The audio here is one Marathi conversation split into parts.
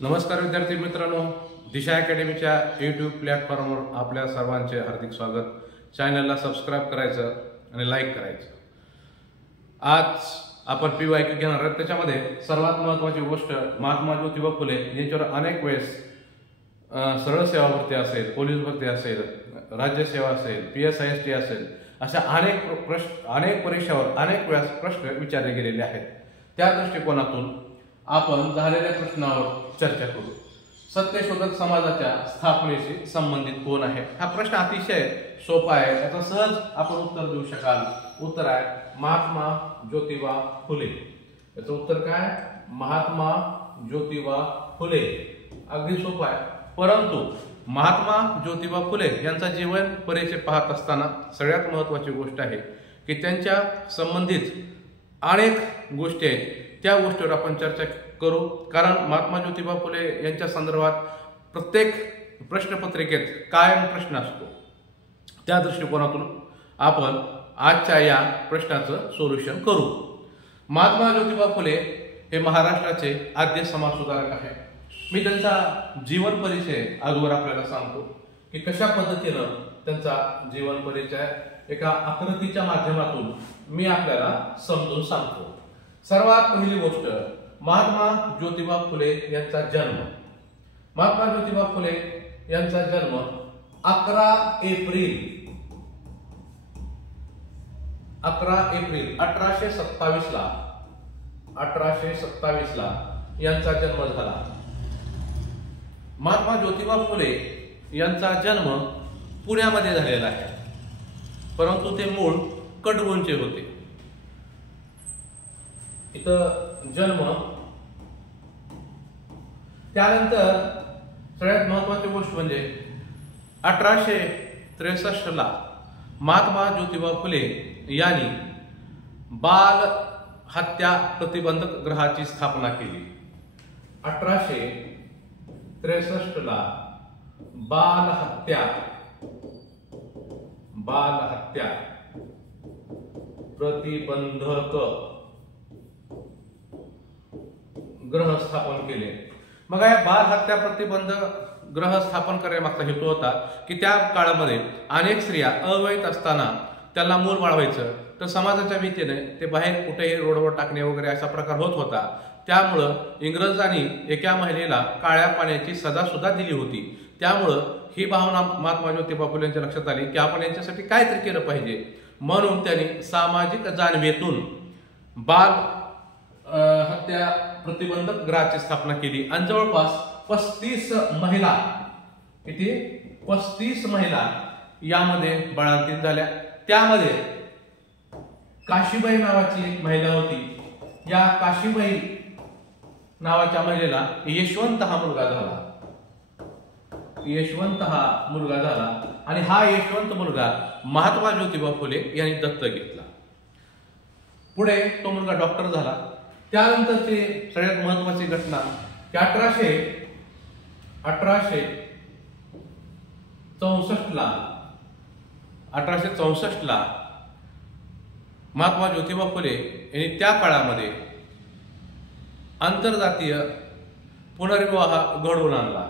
नमस्कार विद्यार्थी मित्रांनो, दिशा अकॅडमीच्या यूट्यूब प्लॅटफॉर्मवर आपल्या सर्वांचे हार्दिक स्वागत। चॅनलला सबस्क्राइब करायचं आणि लाईक करायचं। आज आपण PYQ घेणार आहोत। त्याच्यामध्ये सर्वात महत्त्वाची गोष्ट महात्मा ज्योतिबा फुले यांच्यावर अनेक वेळेस सरळ सेवा भरती असेल, पोलीस भरती असेल, राज्यसेवा असेल, PSIST असेल, अशा अनेक परीक्षावर अनेक वेळेस प्रश्न विचारले गेलेले आहेत। त्या दृष्टिकोनातून आपण झालेल्या प्रश्नावर चर्चा करू। सत्यशोधक समाजाच्या स्थापनेशी संबंधित कोण आहे? हा प्रश्न अतिशय सोपा आहे, याचं सहज आपण उत्तर देऊ शकाल। उत्तर आहे महात्मा ज्योतिबा फुले। याचं उत्तर काय? महात्मा ज्योतिबा फुले। अगदी सोपं आहे। परंतु महात्मा ज्योतिबा फुले यांचा जीवन परिचय पाहत असताना सगळ्यात महत्त्वाची गोष्ट आहे की त्यांच्या संबंधित अनेक गोष्टी आहेत, त्या गोष्टीवर आपण चर्चा करू। कारण महात्मा ज्योतिबा फुले यांच्या संदर्भात प्रत्येक प्रश्नपत्रिकेत कायम प्रश्न असतो। त्या दृष्टिकोनातून आपण आजच्या या प्रश्नाचं सोल्युशन करू। महात्मा ज्योतिबा फुले हे महाराष्ट्राचे आद्य समाज सुधारक आहेत। मी त्यांचा जीवन परिचय अगोदर आपल्याला सांगतो की कशा पद्धतीनं त्यांचा जीवन परिचय एका आकृतीच्या माध्यमातून मी आपल्याला समजून सांगतो। सर्वात पहिली गोष्ट, महात्मा ज्योतिबा फुले यांचा जन्म। महात्मा ज्योतिबा फुले यांचा जन्म 11 एप्रिल 1827 ला यांचा जन्म झाला। महात्मा ज्योतिबा फुले यांचा जन्म पुण्यामध्ये झालेला आहे, परंतु ते मूळ कडवणचे होते। इथं जन्म, त्यानंतर सगळ्यात महत्त्वाची गोष्ट म्हणजे 1863 ला महात्मा ज्योतिबा फुले यांनी बाल हत्या प्रतिबंधक गृहाची स्थापना केली। 1863 ला बाल हत्या प्रतिबंधक गृह स्थापन केले। मग या बाल हत्या प्रतिबंधक गृह स्थापन करण्यामागचा हेतू होता की त्या काळामध्ये अनेक स्त्रिया अवैध असताना त्यांना मूल बाळवायचं, तर समाजाच्या भीतीने ते बाहेर कुठेही रोडवर टाकणे वगैरे असा प्रकार होत होता। त्यामुळं इंग्रजांनी एका महिलेला काळ्या पाण्याची सजा सुद्धा दिली होती। त्यामुळं ही भावना महात्मा ज्योतिबा फुले यांच्या लक्षात आली की आपण यांच्यासाठी काहीतरी केलं पाहिजे। म्हणून त्यांनी सामाजिक जाणीवेतून बाल हत्या प्रतिबंधक गृहाची स्थापना केली आणि जवळपास 35 महिला यामध्ये बाळंतीण झाल्या। त्यामध्ये काशीबाई नावाची एक महिला होती। या काशीबाई नावाच्या महिलेला यशवंत हा मुलगा झाला आणि हा यशवंत मुलगा महात्मा ज्योतिबा फुले यांनी दत्तक घेतला। पुढे तो मुलगा डॉक्टर झाला। त्यानंतरची सगळ्यात महत्त्वाची घटना की 1864 ला महात्मा ज्योतिबा फुले यांनी त्या काळामध्ये आंतरजातीय पुनर्विवाह घडवून आणला।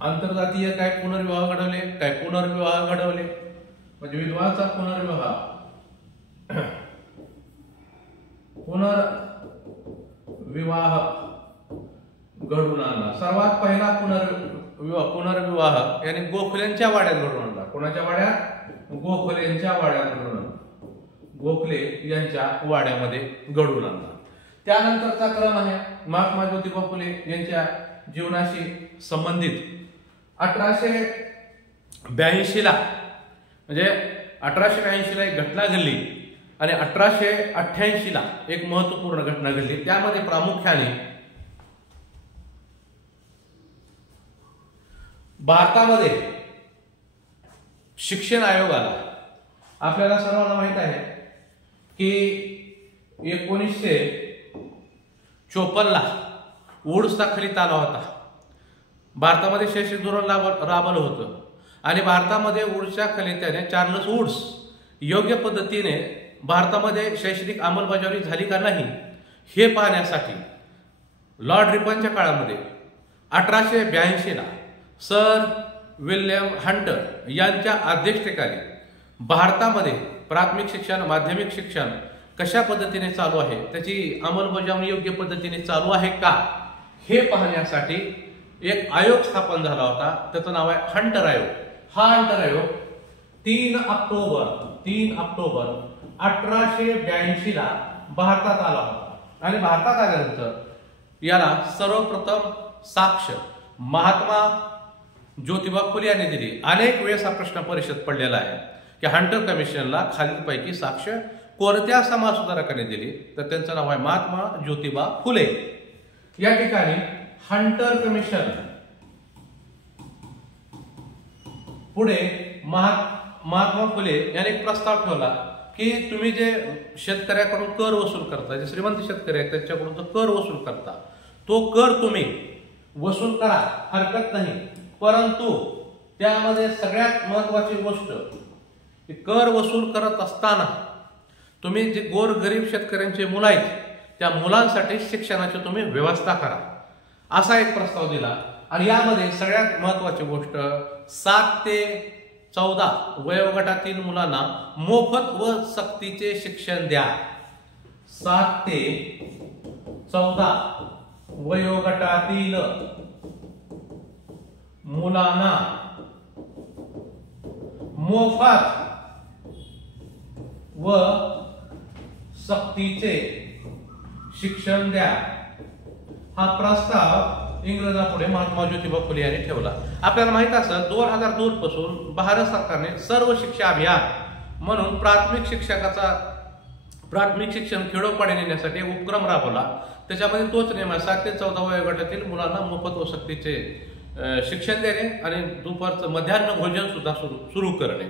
आंतरजातीय काय पुनर्विवाह घडवले, म्हणजे विधवांचा पुनर्विवाह घडवून आणला। सर्वात पहिला पुनर्विवाह यानी गोखलेंच्या वाड्यात घडवून आणला। कोणाच्या वाड्यात? गोखलेंच्या वाड्यात घडवून आणला। गोखले यांच्या वाड्यामध्ये घडवून आणला। त्यानंतरचा क्रम आहे महात्मा ज्योतिबा फुले यांच्या जीवनाशी संबंधित 1882 ला, म्हणजे 1882 ला एक घटना घडली आणि 1888 ला एक महत्त्वपूर्ण घटना घडली। त्यामध्ये प्रामुख्याने भारतामध्ये शिक्षण आयोग आला। आपल्याला सर्वांना माहित आहे की 1954 ला वुड्सचा खलित आला होता। भारतामध्ये शैक्षणिक धोरण राबवलं होतं आणि भारतामध्ये वुड्सच्या खलित्याने चार्ल्स वुड्स योग्य पद्धतीने भारतामध्ये शैक्षणिक अंमलबजावणी झाली का नाही हे पाहण्यासाठी लॉर्ड रिपनच्या काळामध्ये 1882ला सर विल्यम हंटर यांच्या अध्यक्षतेखाली भारतामध्ये प्राथमिक शिक्षण, माध्यमिक शिक्षण कशा पद्धतीने चालू आहे, त्याची अंमलबजावणी योग्य पद्धतीने चालू आहे का, हे पाहण्यासाठी एक आयोग स्थापन झाला होता. त्याचं नाव आहे हंटर आयोग. हा हंटर आयोग 3 ऑक्टोबर 1882ला भारतात आला होता. आणि भारतात आल्यानंतर याला सर्वप्रथम साक्ष महात्मा ज्योतिबा फुले यांनी दिली. अनेक वेळेस हा प्रश्न परीक्षेत पडलेला आहे की हंटर कमिशनला खालीलपैकी साक्ष कोणत्या समाज सुधारकाने दिली, तर त्यांचं नाव आहे महात्मा ज्योतिबा फुले. या ठिकाणी हंटर कमिशन पुढे महात्मा फुले यांनी एक प्रस्ताव ठेवला की तुम्ही जे शेतकऱ्याकडून कर वसूल करता, जे श्रीमंत शेतकरी आहेत त्यांच्याकडून जो कर वसूल करता, तो कर तुम्ही वसूल करा, हरकत नाही, परंतु त्यामध्ये सगळ्यात महत्वाची गोष्ट, कर वसूल करत असताना तुम्ही जे गोरगरीब शेतकऱ्यांचे मुलं आहेत त्या मुलांसाठी शिक्षणाची तुम्ही व्यवस्था करा, असा एक प्रस्ताव दिला. आणि यामध्ये सगळ्यात महत्वाची गोष्ट 7 ते 14 वयोगटातील मुलांना मोफत व सक्तीचे शिक्षण द्या. 7 ते 14 वयोगटातील मुलांना मोफत व सक्तीचे शिक्षण द्या. हा प्रस्ताव इंग्रजांपुढे महात्मा ज्योतिबा फुले यांनी ठेवला. आपल्याला माहित असेल 2002 पासून भारत सरकारने सर्व शिक्षा अभियान म्हणून प्राथमिक शिक्षण खेडोपाडी नेण्यासाठी उपक्रम राबवला. त्याच्यामध्ये तोच नियम आहे 7 ते 14 वयोगटातील मुलांना मोफत व सक्तीचे शिक्षण देणे आणि दुपारचं मध्यान्ह भोजन सुद्धा सुरू करणे.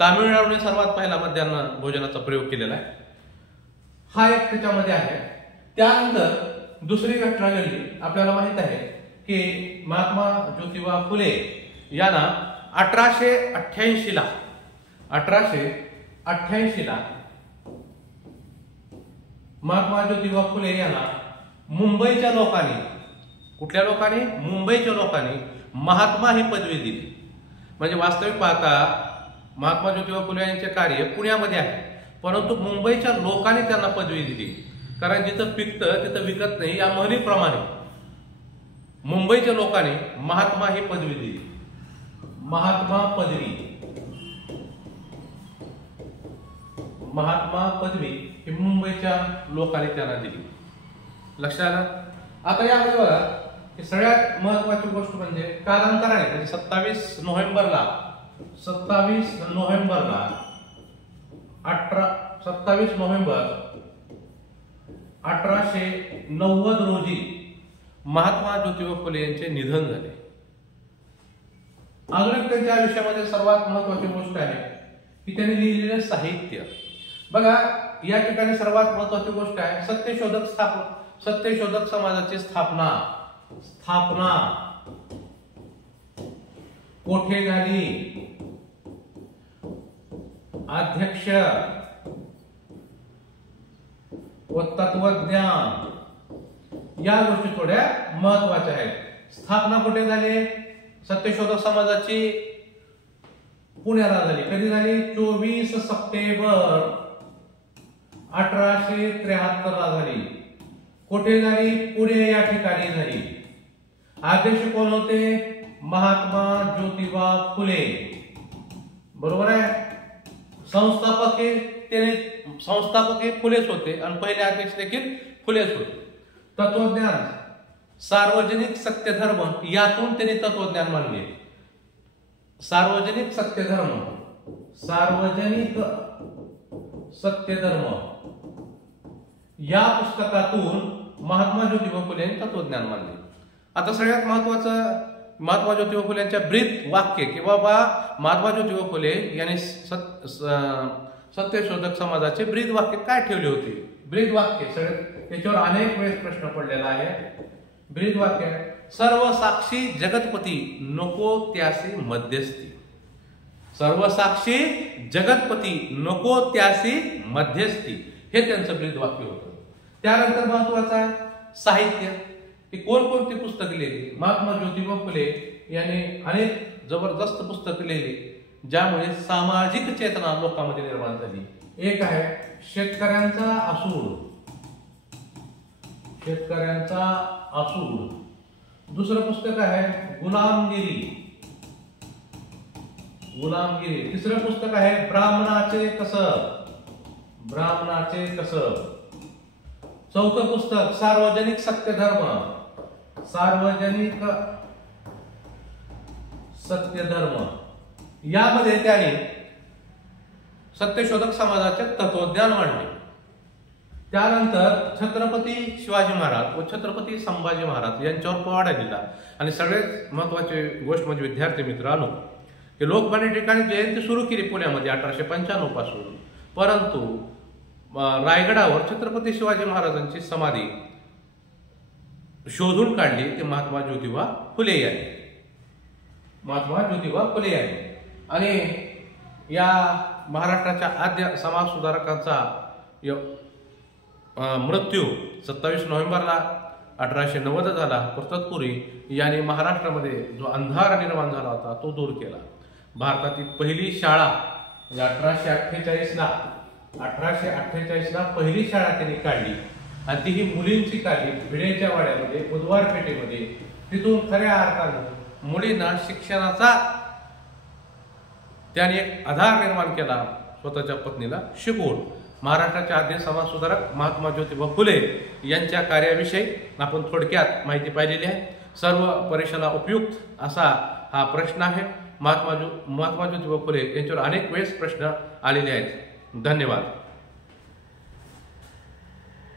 तामिळनाडूने सर्वात पहिला मध्यान्ह भोजनाचा प्रयोग केलेला आहे. हा एक त्याच्यामध्ये आहे. त्यानंतर दुसरी घटना घडली. आपल्याला माहित आहे की महात्मा ज्योतिबा फुले यांना 1888ला महात्मा ज्योतिबा फुले यांना मुंबईच्या लोकांनी, कुठल्या लोकांनी? मुंबईच्या लोकांनी महात्मा ही पदवी दिली. म्हणजे वास्तविक पाहता महात्मा ज्योतिबा फुले यांचे कार्य पुण्यामध्ये आहे, परंतु मुंबईच्या लोकांनी त्यांना पदवी दिली. कारण जिथं पिकतं तिथं विकत नाही या म्हणीप्रमाणे मुंबईच्या लोकांनी महात्मा ही पदवी दिली. महात्मा पदवी ही मुंबईच्या लोकांनी त्यांना दिली. लक्षात आलं? आता यामध्ये बघा की सगळ्यात महत्वाची गोष्ट म्हणजे कालांतराने म्हणजे 27 नोव्हेंबर 1890 रोजी महात्मा ज्योतिबा फुले यांचे निधन झाले. अजून त्यांच्या आयुष्यामध्ये सर्वात महत्वाची गोष्ट आहे की त्यांनी लिहिलेले साहित्य. बघा या ठिकाणी सर्वात महत्वाची गोष्ट आहे सत्यशोधक समाजाची स्थापना कोठे झाली, अध्यक्ष व तत्वज्ञान, या गोष्टी थोड्या महत्वाच्या आहेत. स्थापना कुठे झाली? सत्यशोधक समाजाची पुण्याला झाली. कधी झाली? 24 सप्टेंबर 1873 झाली. कुठे झाली? पुणे या ठिकाणी झाली. अध्यक्ष कोण होते? महात्मा ज्योतिबा फुले. बरोबर आहे. संस्थापक हे फुलेच होते आणि पहिले अध्यक्ष देखील फुलेच होते. तत्वज्ञान सार्वजनिक सत्यधर्म, यातून त्यांनी तत्वज्ञान मांडले. सार्वजनिक सत्यधर्म या पुस्तकातून महात्मा ज्योतिबा फुले यांनी तत्वज्ञान मांडले. आता सगळ्यात महत्वाचं महात्मा ज्योतिबा फुले यांच्या ब्रीद वाक्य की बाबा महात्मा ज्योतिबा फुले यांनी सत्यशोधक समाजाचे ब्रीद वाक्य काय ठेवले होते? ब्रीद वाक्य त्याच्यावर अनेक वेळेस प्रश्न पडलेला आहे. ब्रीद वाक्य सर्व साक्षी जगतपती नको त्यासी मध्यस्थी. सर्व साक्षी जगतपती नको त्यासी मध्यस्थी हे त्यांचं ब्रीद वाक्य होतं. त्यानंतर महत्वाचं आहे साहित्य. की कोणकोणती पुस्तकं लिहिली? महात्मा ज्योतिबा फुले यांनी अनेक जबरदस्त पुस्तकं लिहिली ज्यामुळे सामाजिक चेतना लोकांमध्ये निर्माण झाली. एक आहे शेतकऱ्यांचा असूड, शेतकऱ्यांचा असूड. दुसरं पुस्तक आहे गुलामगिरी, गुलामगिरी. तिसरं पुस्तक आहे ब्राह्मणाचे कसब, ब्राह्मणाचे कसब. चौथं पुस्तक सार्वजनिक सत्यधर्म, सार्वजनिक सत्यधर्म. यामध्ये त्याने सत्यशोधक समाजाचे तत्वज्ञान मांडले. त्यानंतर छत्रपती शिवाजी महाराज व छत्रपती संभाजी महाराज यांच्यावर पोवाडा दिला. आणि सगळ्यात महत्वाची गोष्ट म्हणजे विद्यार्थी मित्रांनो, की लोकमान्य टिळकांनी जयंती सुरू केली पुण्यामध्ये 1895 पासून, परंतु रायगडावर छत्रपती शिवाजी महाराजांची समाधी शोधून काढली ते महात्मा ज्योतिबा फुले यांनी, महात्मा ज्योतिबा फुले यांनी. आणि या महाराष्ट्राच्या आद्य समाज सुधारकांचा मृत्यू 27 नोव्हेंबरला 1890 झाला. पर तत्पूर्वी यांनी महाराष्ट्रामध्ये जो अंधार निर्माण झाला होता तो दूर केला. भारतातील पहिली शाळा 1848ला पहिली शाळा त्यांनी काढली आणि ती ही मुलींची काढली भिडेच्या वाड्यामध्ये, बुधवार पेठेमध्ये. तिथून खऱ्या अर्थाने मुलींना शिक्षणाचा त्याने एक आधार निर्माण केला, स्वतःच्या पत्नीला शिकवून. महाराष्ट्राचे आद्य समाज सुधारक महात्मा ज्योतिबा फुले यांच्या कार्याविषयी आपण थोडक्यात माहिती पाहिलेली आहे. सर्व परीक्षेला उपयुक्त असा हा प्रश्न आहे. महात्मा ज्योतिबा फुले यांच्यावर अनेक वेळेस प्रश्न आलेले आहेत. धन्यवाद.